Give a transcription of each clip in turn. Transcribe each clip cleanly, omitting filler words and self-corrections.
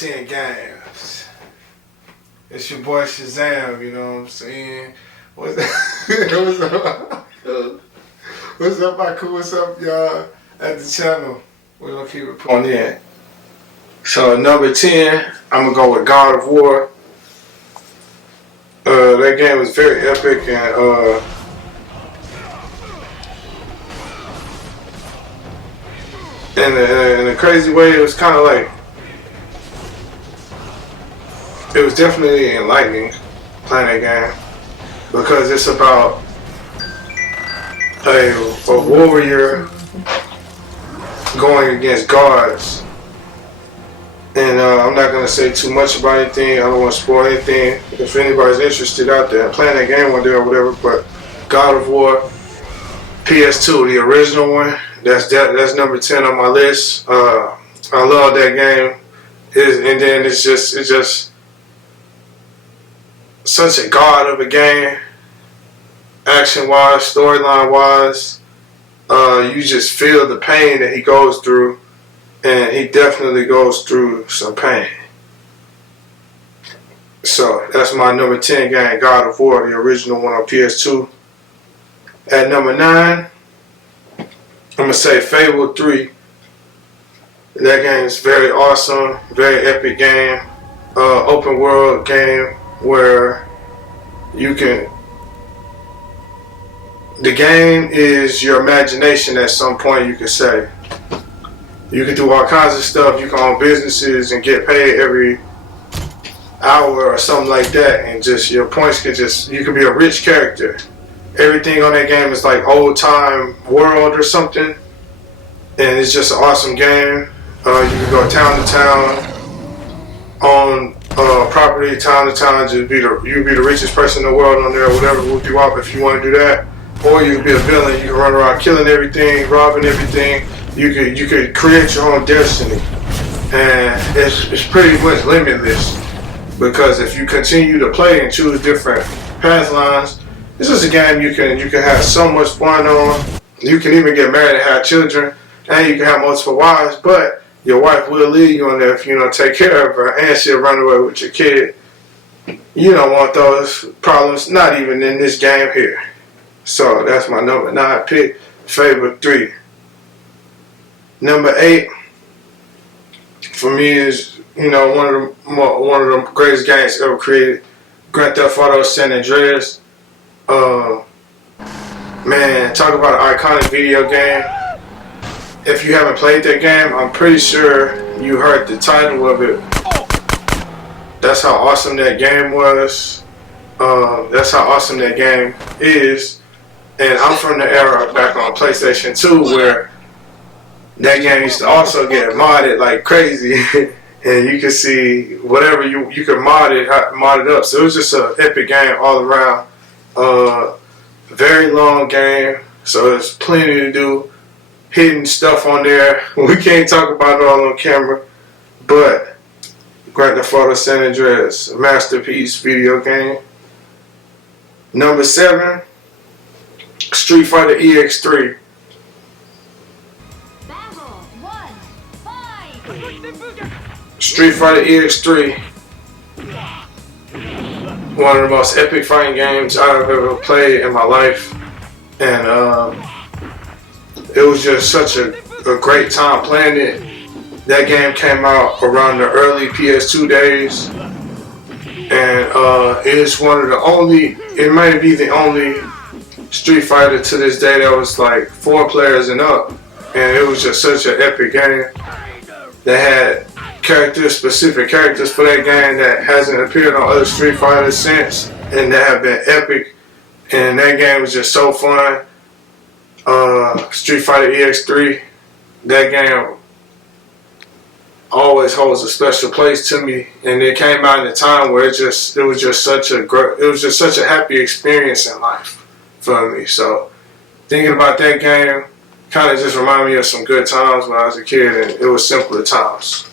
Top 10 Games. It's your boy Shazam, you know what I'm saying? What's up? What's up, Aku? What's up, y'all? At the channel. We're gonna keep it on in. So, number 10, I'm gonna go with God of War. That game was very epic and in a crazy way, it was kind of like, it was definitely enlightening playing that game because it's about a warrior going against gods. And I'm not going to say too much about anything. I don't want to spoil anything. If anybody's interested out there playing that game one day or whatever, but God of War, PS2, the original one, that's number 10 on my list. I love that game. And then it's just such a god of a game, action-wise, storyline-wise. You just feel the pain that he goes through, and he definitely goes through some pain. So that's my number 10 game, God of War, the original one on PS2. At number 9, I'm gonna say Fable 3. That game is very awesome, very epic game, open world game where you can. The game is your imagination at some point, you could say. You can do all kinds of stuff. You can own businesses and get paid every hour or something like that, and just your points could you could be a rich character. Everything on that game is like old time world or something, and it's just an awesome game. You can go town to town, own property town to town, you be the richest person in the world on there, or whatever whoop you up if you want to do that. Or you could be a villain. You can run around killing everything, robbing everything. You could create your own destiny, and it's pretty much limitless because if you continue to play and choose different path lines, this is a game you can have so much fun on. You can even get married and have children, and you can have multiple wives, but your wife will leave you on there if you don't take care of her, and she'll run away with your kid. You don't want those problems, not even in this game here. So that's my number 9 pick, Fable 3. Number 8 for me is, one of the greatest games ever created, Grand Theft Auto San Andreas. Man, talk about an iconic video game. If you haven't played that game, I'm pretty sure you heard the title of it. That's how awesome that game was. That's how awesome that game is. And I'm from the era back on PlayStation 2 where that game used to also get modded like crazy. And you could see whatever you could mod it up. So it was just an epic game all around. Very long game, so there's plenty to do. Hidden stuff on there. We can't talk about it all on camera, but Grand Theft Auto San Andreas, a masterpiece video game. Number 7, Street Fighter EX3. Street Fighter EX3. One of the most epic fighting games I've ever played in my life, and it was just such a great time playing it. That game came out around the early PS2 days, and it is one of the only, it might be the only Street Fighter to this day that was like 4 players and up, and it was just such an epic game that had specific characters for that game that hasn't appeared on other Street Fighters since, and that have been epic, and that game was just so fun. Street Fighter EX3, that game always holds a special place to me, and it came out in a time where it was just such a happy experience in life for me. So thinking about that game kind of just reminded me of some good times when I was a kid, and it was simpler times.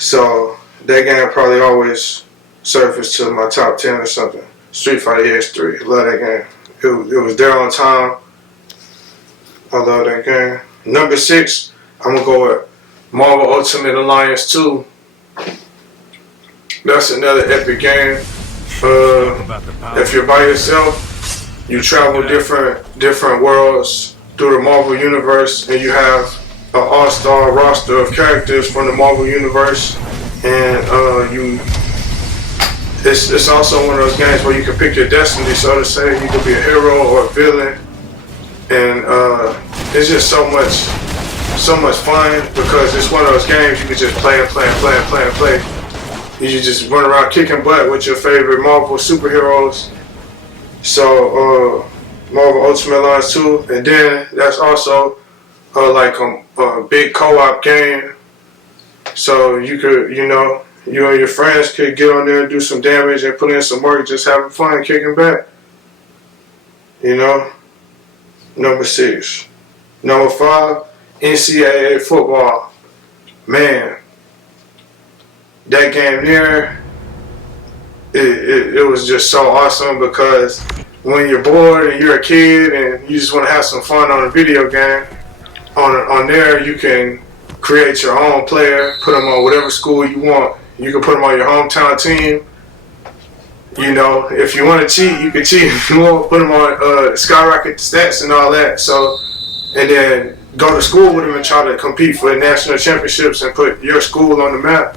So that game probably always surfaced to my top 10 or something. Street Fighter EX3, love that game. It was there on time. I love that game. Number 6, I'm gonna go with Marvel Ultimate Alliance 2. That's another epic game. If you're by yourself, you travel different worlds through the Marvel Universe, and you have an all-star roster of characters from the Marvel Universe, and it's also one of those games where you can pick your destiny, so to say. You can be a hero or a villain, and it's just so much fun because it's one of those games you can just play and play. You just run around kicking butt with your favorite Marvel superheroes. So Marvel Ultimate Alliance 2, and then that's also like a big co-op game. So you could, you and your friends could get on there and do some damage and put in some work, just having fun kicking back. Number 6. Number 5, Ncaa football. Man, that game there, it was just so awesome because when you're bored and you're a kid and you just want to have some fun on a video game, on there you can create your own player, put them on whatever school you want. You can put them on your hometown team. If you want to cheat, you can cheat. If you want, put them on skyrocket stats and all that. So, and then go to school with them and try to compete for national championships and put your school on the map.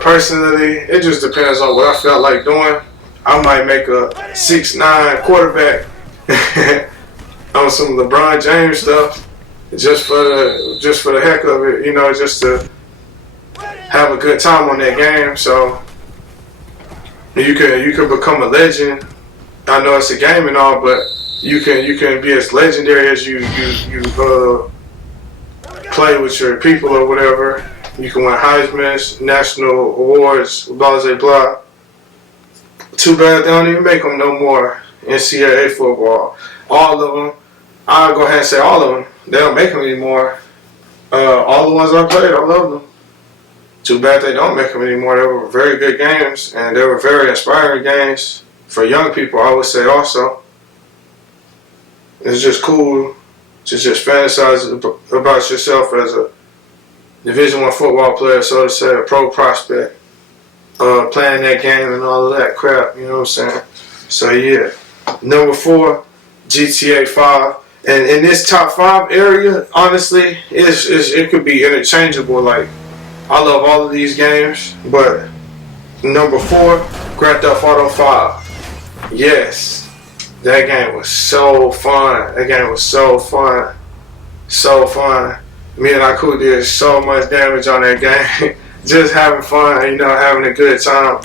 Personally, it just depends on what I felt like doing. I might make a 6'9" quarterback on some LeBron James stuff, just for the heck of it, just to have a good time on that game. So you can become a legend. I know it's a game and all, but you can be as legendary as you play with your people or whatever. You can win Heisman's, national awards, blah blah blah. Too bad they don't even make them no more. Ncaa football, all of them. I'll go ahead and say all of them. They don't make them anymore. All the ones I played, I love them. Too bad they don't make them anymore. They were very good games, and they were very inspiring games for young people, I would say also. It's just cool to just fantasize about yourself as a Division I football player, so to say, a pro prospect, playing that game and all of that crap, you know what I'm saying? So yeah. Number 4, GTA 5. And in this top 5 area, honestly, it could be interchangeable. Like, I love all of these games, but number 4, Grand Theft Auto 5. Yes, that game was so fun. That game was so fun. So fun. Me and Ncaa did so much damage on that game. Just having fun, having a good time.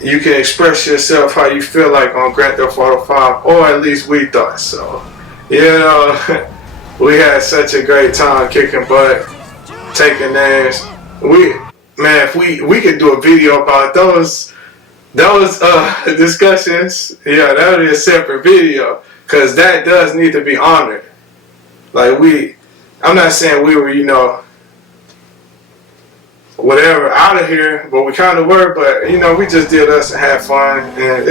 You can express yourself how you feel like on Grand Theft Auto 5, or at least we thought so. We had such a great time kicking butt, taking names. If we could do a video about those discussions, yeah, that would be a separate video, because that does need to be honored. Like, I'm not saying we were, whatever, out of here, but we kind of were, but, we just did us and had fun, and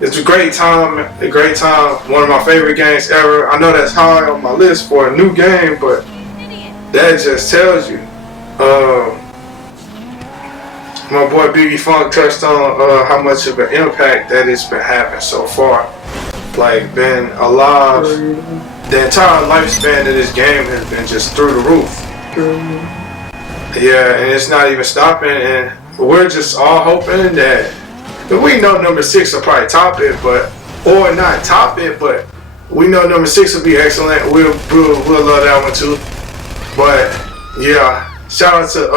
it's a great time, one of my favorite games ever. I know that's high on my list for a new game, but that just tells you. My boy Biggie Funk touched on how much of an impact that it's been having so far. Like, been alive. The entire lifespan of this game has been just through the roof. Yeah, and it's not even stopping, and we're just all hoping that we know number 6 will probably top it, or not top it, but we know number 6 will be excellent. We'll love that one too. But yeah, shout out to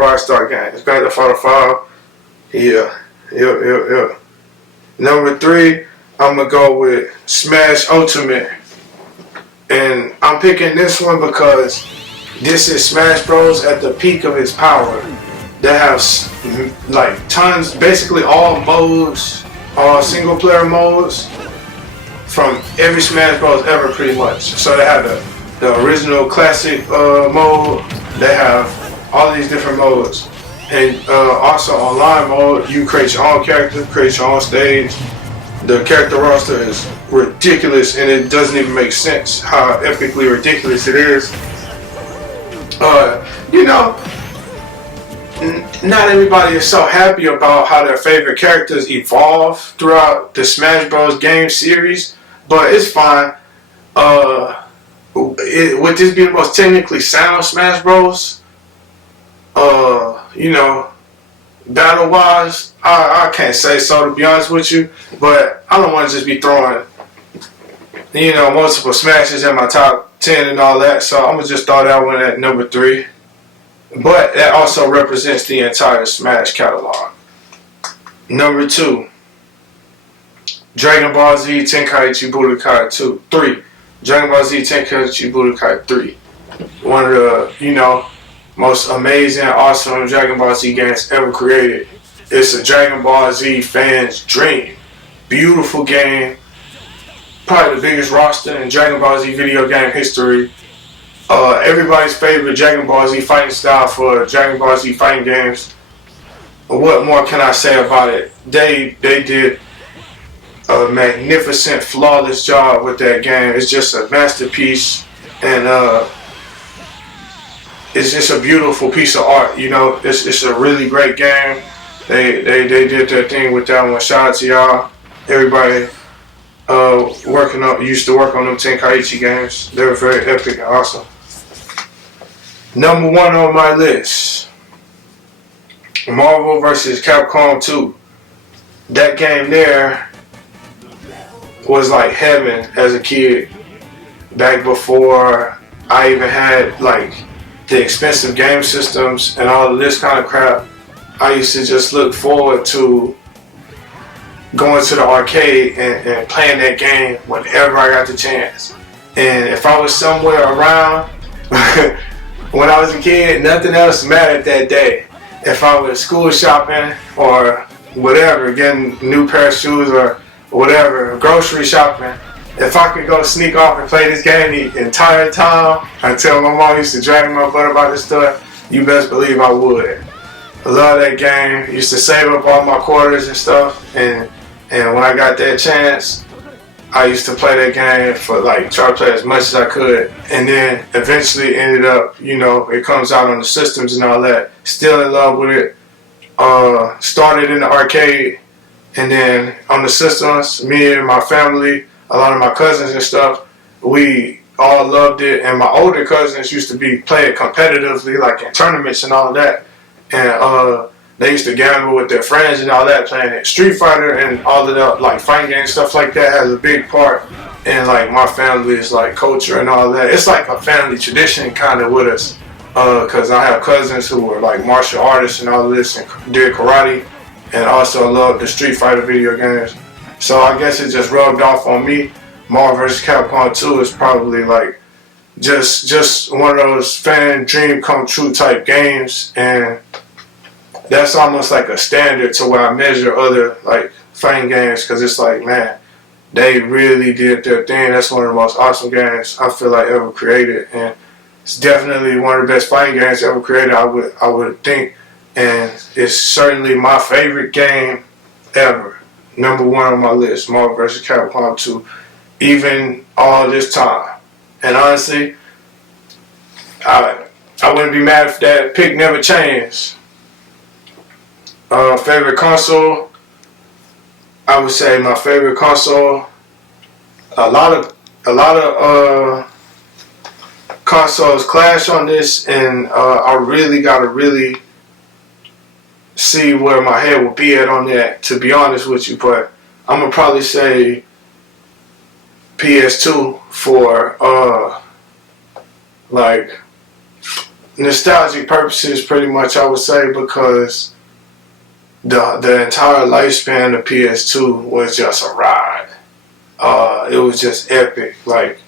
Rockstar Games, Grand Theft Auto 5. Yeah. Number 3, I'm gonna go with Smash Ultimate. And I'm picking this one because this is Smash Bros. At the peak of its power. They have like tons, basically all modes, all single player modes from every Smash Bros. Ever, pretty much. So they have the original classic mode. They have all these different modes. And also online mode, you create your own character, create your own stage. The character roster is ridiculous, and it doesn't even make sense how epically ridiculous it is. not everybody is so happy about how their favorite characters evolve throughout the Smash Bros. Game series, but it's fine. Would this be the most technically sound Smash Bros? You know, battle wise, I can't say so, to be honest with you, but I don't want to just be throwing, you know, multiple smashes in my top 10 and all that, so I'm gonna just throw that one at number 3. But that also represents the entire Smash catalog. Number 2, Dragon Ball Z Tenkaichi Budokai 3. Dragon Ball Z Tenkaichi Budokai 3. One of the, you know, most amazing, awesome Dragon Ball Z games ever created. It's a Dragon Ball Z fan's dream. Beautiful game. Probably the biggest roster in Dragon Ball Z video game history. Everybody's favorite Dragon Ball Z fighting style for Dragon Ball Z fighting games. What more can I say about it? They did a magnificent, flawless job with that game. It's just a masterpiece, and it's just a beautiful piece of art. You know, it's a really great game. They did their thing with that one. Shout out to y'all. Everybody used to work on them Tenkaichi games. They were very epic and awesome. Number 1 on my list, Marvel vs. Capcom 2. That game there was like heaven as a kid. Back before I even had like the expensive game systems and all of this kind of crap, I used to just look forward to going to the arcade and playing that game whenever I got the chance. And if I was somewhere around when I was a kid, nothing else mattered that day. If I was school shopping or whatever, getting a new pair of shoes or whatever, grocery shopping, if I could go sneak off and play this game the entire time until my mom used to drag my butt about this stuff, you best believe I would. I love that game. Used to save up all my quarters and stuff, and when I got that chance, I used to play that game for like, try to play as much as I could, and then eventually ended up, you know, it comes out on the systems and all that. Still in love with it. Started in the arcade, and then on the systems, me and my family, a lot of my cousins and stuff, we all loved it, and my older cousins used to be playing competitively, like in tournaments and all of that, and they used to gamble with their friends and all that, playing it. Street Fighter and all of the like fighting games, stuff like that, has a big part in like my family's like culture and all that. It's like a family tradition kind of with us, because I have cousins who were like martial artists and all of this and did karate, and also love the Street Fighter video games. So I guess it just rubbed off on me. Marvel vs. Capcom 2 is probably like just one of those fan dream come true type games, and that's almost like a standard to where I measure other like fighting games, because it's like, man, they really did their thing. That's one of the most awesome games I feel like ever created, and it's definitely one of the best fighting games ever created, I would think, and it's certainly my favorite game ever. Number 1 on my list, Marvel vs. Capcom 2, even all this time. And honestly, I wouldn't be mad if that pick never changed. Favorite console, I would say my favorite console, a lot of consoles clash on this, and I really gotta see where my head will be at on that, to be honest with you, but I'm gonna probably say PS2 for like nostalgic purposes, pretty much, I would say, because the entire lifespan of PS2 was just a ride. It was just epic. Like,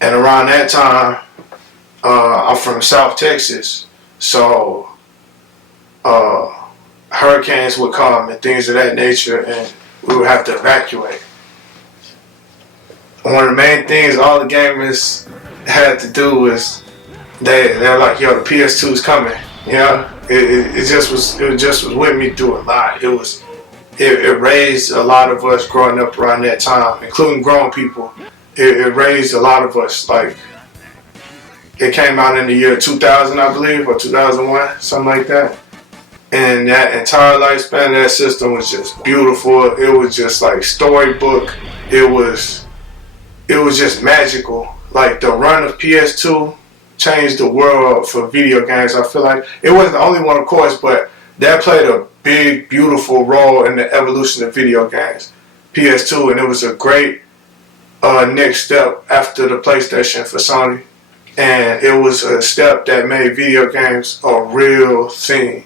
and around that time, I'm from South Texas, so hurricanes would come and things of that nature, and we would have to evacuate. One of the main things all the gamers had to do was they're like, yo, the PS2 is coming. You know, it just was with me through a lot. It raised a lot of us growing up around that time, including grown people. It raised a lot of us. Like, it came out in the year 2000, I believe, or 2001, something like that. And that entire lifespan of that system was just beautiful. It was just like storybook. It was just magical. Like the run of PS2 changed the world for video games. I feel like it wasn't the only one, of course, but that played a big, beautiful role in the evolution of video games. PS2, and it was a great next step after the PlayStation for Sony. And it was a step that made video games a real thing,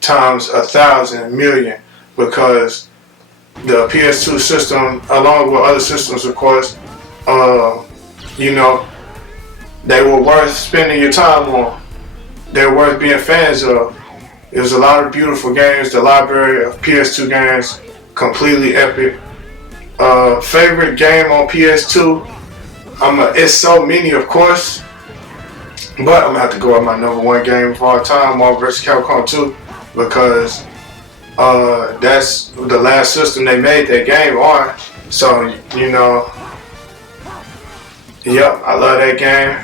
times 1,000 million, because the PS2 system, along with other systems, of course, you know, they were worth spending your time on. They were worth being fans of. It was a lot of beautiful games. The library of PS2 games, completely epic. Favorite game on PS2? It's so many, of course, but I'm gonna have to go with my number one game of all time, Marvel vs. Capcom 2, because that's the last system they made that game on. So, you know, yep, I love that game.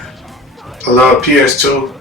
I love PS2.